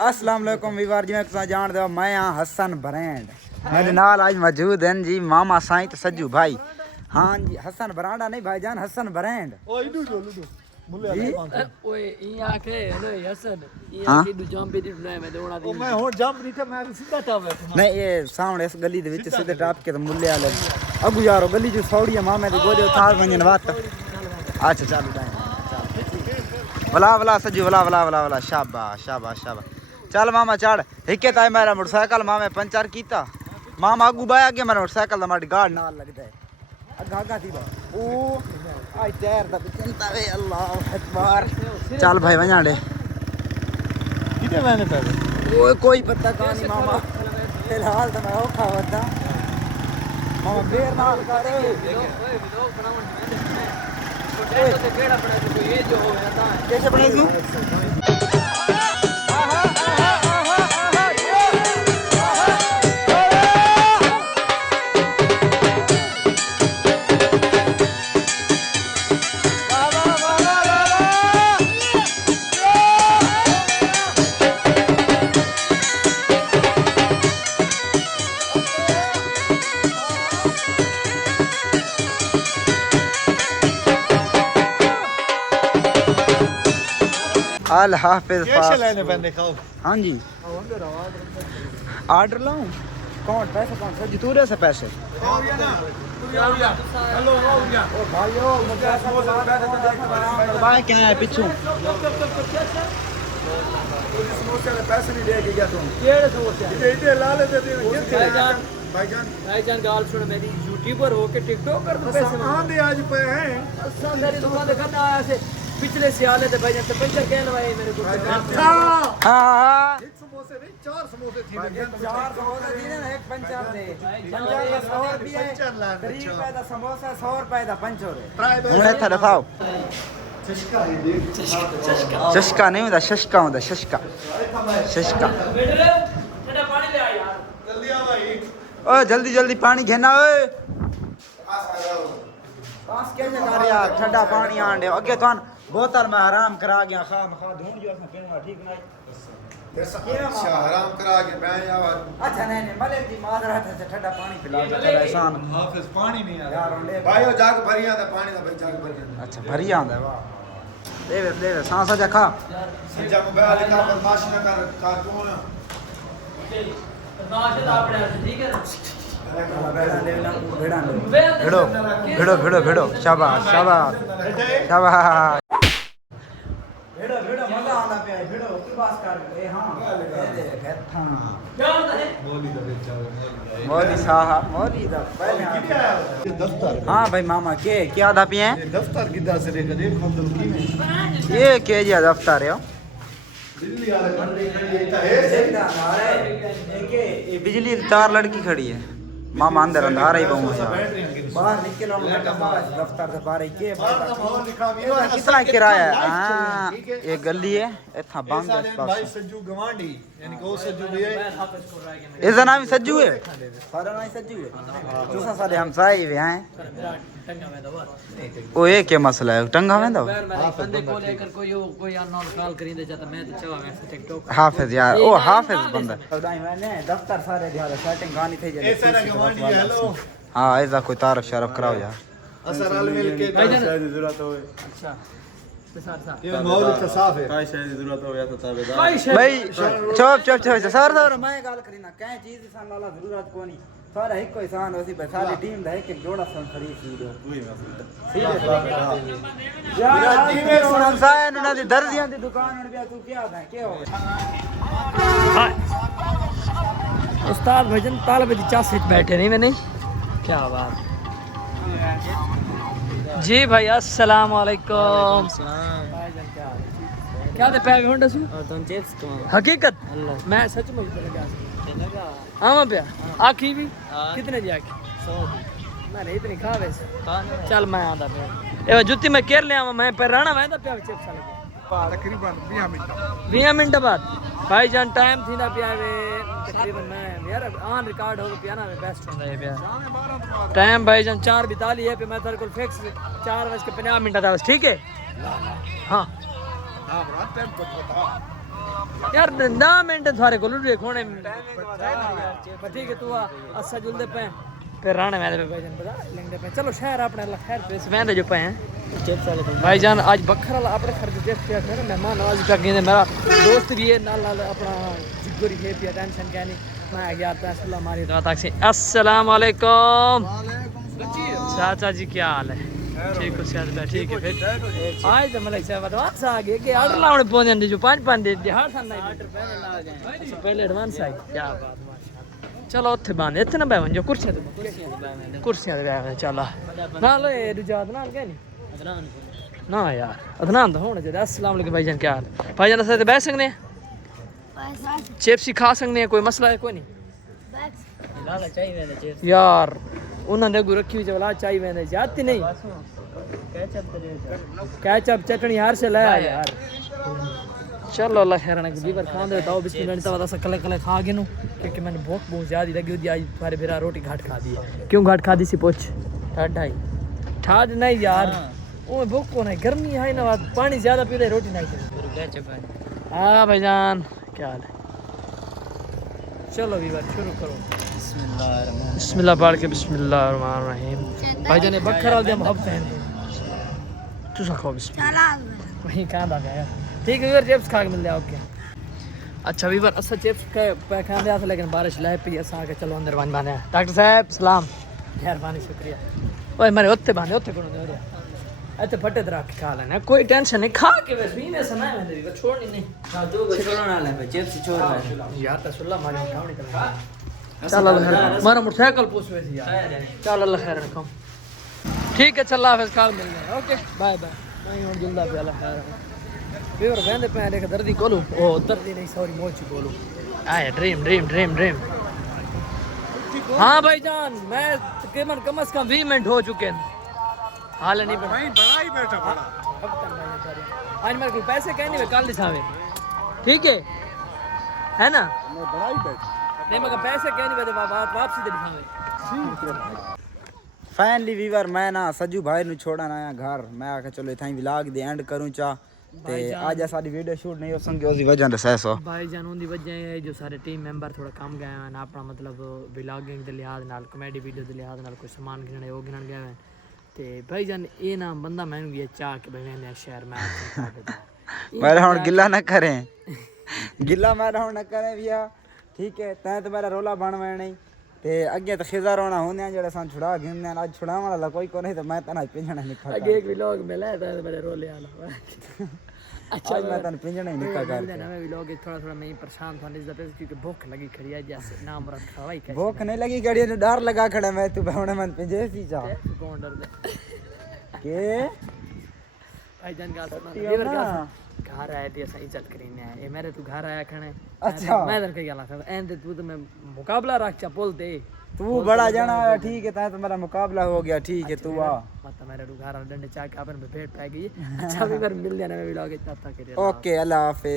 अस्सलाम वालेकुम वीवर जी मैं जान दो मैं हाँ हसन ब्रांड मेरे नाल आज मौजूद हैं जी मामा साईं तो सज्जू भाई। हाँ जी हसन ब्रांडा नहीं भाईजान हसन ब्रांड। नहीं ये सामने इस गली दे विच सीधे टॉप के तो मुल्ले वाले अगू यारो गली जो सौड़ी मामे दे गोदे थाल वंजन वात। अच्छा चल वला वला सज्जू वला वला वला वला शाबाश शाबाश शाबाश चल मामा चढ़ हिके ताए मेरा मोटरसाइकिल मामे पंचर कीता मामा अगू बाया के मेरा मोटरसाइकिल दा माड़ी गाड़ नाल लगदा है अगा अगा थी ओ आई टायर दा चिंता वे अल्लाह अकबर। चल भाई वणा दे किते मैंने पे ओए कोई पता कहानी मामा फिलहाल तो मैं औखा होता मामा बेर नाल कर कैसे बनेगी अल हाफिज हाँ जी ऑर्डर लाऊं कौन पैसे कौन सा जितूरे से पैसे क्या है पिछू पैसे नहीं दे गया तुम भाईजान गाल सुन मेरी यूट्यूबर हो के टिकटॉक कर दो पैसे आंधे आज पे हैं मेरी दुकान देखना आया से पिछले साल है भाई जब पंचर कह लवाए मेरे को हां एक समोसे नहीं चार समोसे थी चार समोसे थी ना एक पंचर दे पंचर का 100 रुपए गरीब पैदा समोसा 100 रुपए दा पंचर है हुने था दिखाओ चस्का नहीं होता शशका होता शशका शशका ठंडा पानी ले आ यार जल्दी आ भाई ओ जल्दी जल्दी पानी घेना ओए पास कैसे कर यार ठंडा पानी आन दे अगे तो बोतल में हराम करा गया खा खा ढूंढ जो असा पीना ठीक नहीं अच्छा हराम करा के मैं यार अच्छा नहीं नहीं मले की माजरत है ठंडा पानी पिला दे एहसान हाफिज पानी नहीं यार भाई वो जाग भरी आंदा पानी दा भाई जाग भरी अच्छा भरी आंदा वाह दे सांस जा खा सजा मोबाइल का बदमाशी ना कर कार्टून बदमाश तो आपने ठीक है भिड़ो भिड़ो भिड़ो शाबाश शाबाश शाबाश भिड़ो भिड़ो मजा आंदा पे भिड़ो की बात कर ए हां दे बैठा मौली साहब मौली दा पहले दफ्तर हां भाई मामा के क्या दा पिए दफ्तर किदा से देखो तो की ये के जी दफ्तर है बिजली वाले बंदे खड़ी है ये बिजली तार लड़की खड़ी है मामा अंदर अंधारा ही बहु बाहर निकलो दफ्तर से बाहर के कितना किराया है हां ये गली है इतना बंद है भाई सज्जू गवांडी यानी को सज्जू भी है इसका नाम सज्जू है सारा नाम सज्जू है दूसरा साले हम साई भी हैं ओ ये क्या मसला है टंगा में दो बंदे को लेकर कोई अननोन कॉल करी दे जाता मैं तो चाह वैसे टिकटॉक हाफिज यार ओ हाफिज बंदा मैंने दफ्तर सारे दिया सेटिंग गानी थी हेलो हां ऐसा कोई तारफ शरफ कराओ यार असर हाल मिल के शायद जरूरत हो अच्छा ये मौल का साफ है काय शायद जरूरत हो या तो ताबेदार भाई चुप चुप चुप सर सर मैं गाल करी ना कई चीज इंसान लाला जरूरत कोनी सारा एक कोई इंसान होसी बस सारी टीम दा एक जोड़ा सन खरीद लो कोई मसला यार टीम में संसायन ना दी दर्जियां दी दुकान में तू क्या है के हो उस्ताद भजन तालब दी चा सीट बैठे नहीं मैंने क्या बात जी भाई अस्सलाम वालेकुम क्या दे पे होंडा सु तुम चिप्स हकीकत मैं सच में लगा हां पे आखी भी कितने जी आखी 100 मैं नहीं इतनी खा वैसे चल मैं आंदा पे ए जुत्ती मैं केर ले आवा मैं पर राणा वेंदा पे चिप्स लगे तकरीबन 20 मिनट 20 मिनट बाद भाईजान टाइम थी ना पिया वे तकरीबन मैं यार ऑन रिकॉर्ड हो पिया ना बेस्ट होता है पिया टाइम भाईजान 4:42 है पे मैं तेरे को फिक्स 4:50 था बस ठीक है हाँ टाइम कुछ बता यार 10 मिनट थारे को लुड़े खोने ठीक है तू अच्छा जुलदे पे फिर राणे मैं भाईजान बता लेंगे पे चलो शहर अपने अल्लाह खैर पे मैं जो पे हैं चिप्स वाले भाईजान आज बखर वाला अपने खर्च चिप्स पे मेरा मेहमान नवाजी का गए मेरा दोस्त भी है नाल नाल अपना जिगरी है पिया टेंशन क्या नहीं मैं यार पैसा हमारी रात से अस्सलाम वालेकुम चाचा जी क्या हाल है ठीक हो सेहत है ठीक है फिर आज तो मतलब से एडवांस आ गए कि ऑर्डर लाने पहुंचे जो 5 दे दिहाड़ था नहीं ऑर्डर पहले ला गए अच्छा पहले एडवांस आई क्या बात माशाल्लाह चलो उत्थे बांध इतने बह जो कुर्सियां ते बह चलो ना लो ये रुजात ना क्या नहीं ना यार अदनान तो होना चाहिए अस्सलाम वालेकुम भाईजान क्या हाल भाईजान से बैठ सकते हैं चिप्स ही खा सकते हैं कोई मसला है कोई नहीं यार उन्होंने गु रखी हुई चला चाहिए मैंने जाती नहीं कैचअप चटनी यार से लाया यार चलो अल्लाह खैर ना लीवर खा दे बताओ बिस्मिल्लाह नहीं तो बता कले कले खा के नु क्योंकि मैंने भूख बहुत ज्यादा लगी होती आज तुम्हारे बिरा रोटी घाट खा दी है क्यों घाट खा दी सी पूछ ठाड नहीं यार वो भूख को नहीं गर्मी है ना पानी ज्यादा पी ले रोटी नहीं हाँ भाईजान क्या हाल है चलो वीवर शुरू करो बिस्मिल्लाह पढ़ के बिस्मिल्लाहिर्रहमानिर्रहीम भाईजान बखर वाले मोहब्बत है तू सखो बिस्मिल्लाह वहीं कहां आ गया ठीक है वीवर चिप्स खा के मिल जाओ ओके अच्छा वीवर अच्छा चिप्स खा दिया था लेकिन बारिश लाए पी असा के चलो अंदर बन बाने डॉक्टर साहब सलाम मेहरबानी शुक्रिया ओए मारे ओते बाने ओते कोन दे अच्छा फटे रख खा लेना कोई टेंशन नहीं खा के बस भी में समय में तेरी छोड़नी नहीं हां दो को छोड़ना ले पे चिप्स छोड़ यार तसल्ला मारे उठावनी कर चल अल्लाह मारा मोटरसाइकिल पूछवे थी यार चल अल्लाह खैर रखो ठीक है चल हाफिज कल मिलना ओके बाय बाय नहीं और जल्दा पे अल्लाह खैर फिर वेंदे पे देख दर्दी कोलू ओ दर्दी नहीं सॉरी मोची कोलू आया ड्रीम हां भाईजान मैं तकरीबन कम से कम 20 मिनट हो चुके हैं हाल नहीं बड़ा ही बैठा पड़ा आज मेरे को पैसे कहने में कल दिखावे ठीक है ना मैं बड़ा ही बैठा नहीं मगर पैसे कहने में बात वापसी दे दिखावे फाइनली वीवर मैं ना सजू भाई नु छोड़न आया घर मैं आके चलो इथाई व्लॉग दे एंड करूं चा ते आज सारी वीडियो शूट नहीं हो संगे उसी वजह से सैसो भाईजान उनकी वजह है जो सारे टीम मेंबर थोड़ा कम गए हैं अपना मतलब व्लॉगिंग दे लिहाज नाल कॉमेडी वीडियो दे लिहाज नाल कुछ सामान गिनने वो गिनन गए हैं ते भाईजान ये ना बंदा मैंने भी चाह के भाई मैंने शहर में मेरा हुन गिल्ला ना करें गिल्ला मेरा हुन ना करें भैया ठीक है तै तो मेरा रोला बनवा नहीं ते अगे तो खिजा रोना होने जेड़ा सन छुड़ा गिनने आज छुड़ा वाला कोई को नहीं तो मैं तना पिंजणा निकल अगे एक व्लॉग मिला था मेरे रोले वाला अच्छा मैं तना पिंजणा ही निकल कर ना मैं व्लॉग थोड़ा मैं परेशान था इस दफे क्योंकि भूख लगी खड़ी है जैसे नाम रख खवाई कैसे भूख नहीं लगी खड़ी है डर लगा खड़ा मैं तू भावने मन पिंजे सी जा कौन डर दे के भाईजान का घर आया थी ऐसा इज्जत करीने ये मेरे तू घर आया खने अच्छा मैं इधर के गला था एंड तू तो मैं मुकाबला रख चा बोल दे तू बड़ा जाना आया ठीक है ता तो मेरा मुकाबला हो गया ठीक है तू आ मत मेरे घर डंडे चाके अपन पे पेट पै गई अच्छा भी मिल जाना मैं व्लॉग इतना था के ओके अल्लाह हाफिज।